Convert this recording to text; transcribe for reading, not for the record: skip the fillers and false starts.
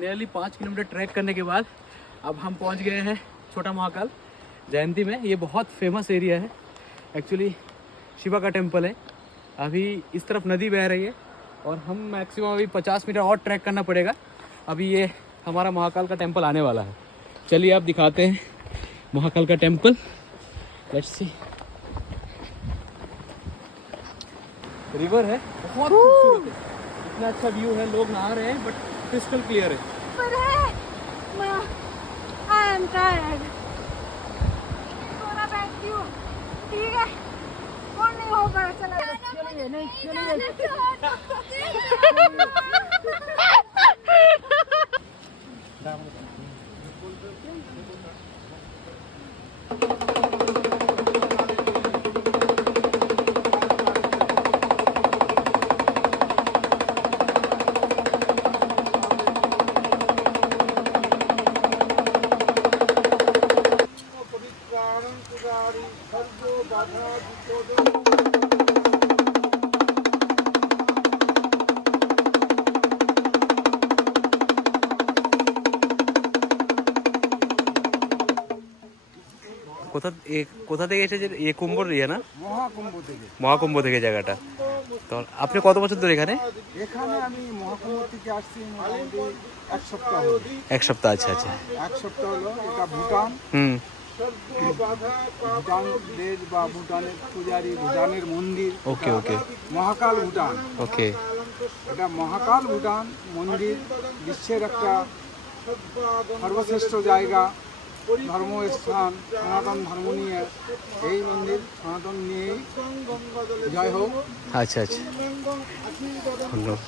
Nearly 5 kilometre track करने के बाद अब हम पहुंच गए हैं छोटा महाकाल जयंती में। ये बहुत फेमस एरिया है एक्चुअली, शिवा का टेम्पल है। अभी इस तरफ नदी बह रही है और हम मैक्सिमम अभी 50 मीटर और ट्रैक करना पड़ेगा। अभी ये हमारा महाकाल का टेम्पल आने वाला है। चलिए आप दिखाते हैं महाकाल का टेम्पल। Let's see. रिवर है, बहुत खूबसूरत है, इतना अच्छा व्यू है, लोग नहा रहे हैं बट क्रिस्टल क्लियर है। पर है आई एम टायर्ड, थोड़ा बैठ क्यों, ठीक है और नहीं होगा, चलिए नहीं কোথা থেকে এসেছে? এই কুম্ভর ইয়ে না, মহাকুম্ভ থেকে জায়গাটা। তো আপনি কত বছর ধরে এখানে? এখানে আমি মহাকুম্ভ থেকে আসছি মোটামুটি এক সপ্তাহ হলো। এক সপ্তাহ, আচ্ছা আচ্ছা। এক সপ্তাহ হলো। এটা ভুটান, ভুটান দেশ বা ভুটানের পূজারী, ভুটানের মন্দির। ওকে ওকে। মহাকাল ভুটান। ওকে। এটা মহাকাল ভুটান মন্দির বিশ্বের একটা সর্বশ্রেষ্ঠ জায়গা, ধর্মস্থান, সনাতন ধর্ম নিয়ে এই মন্দির, সনাতন নিয়েই জয় হোক। আচ্ছা আচ্ছা, ধন্যবাদ।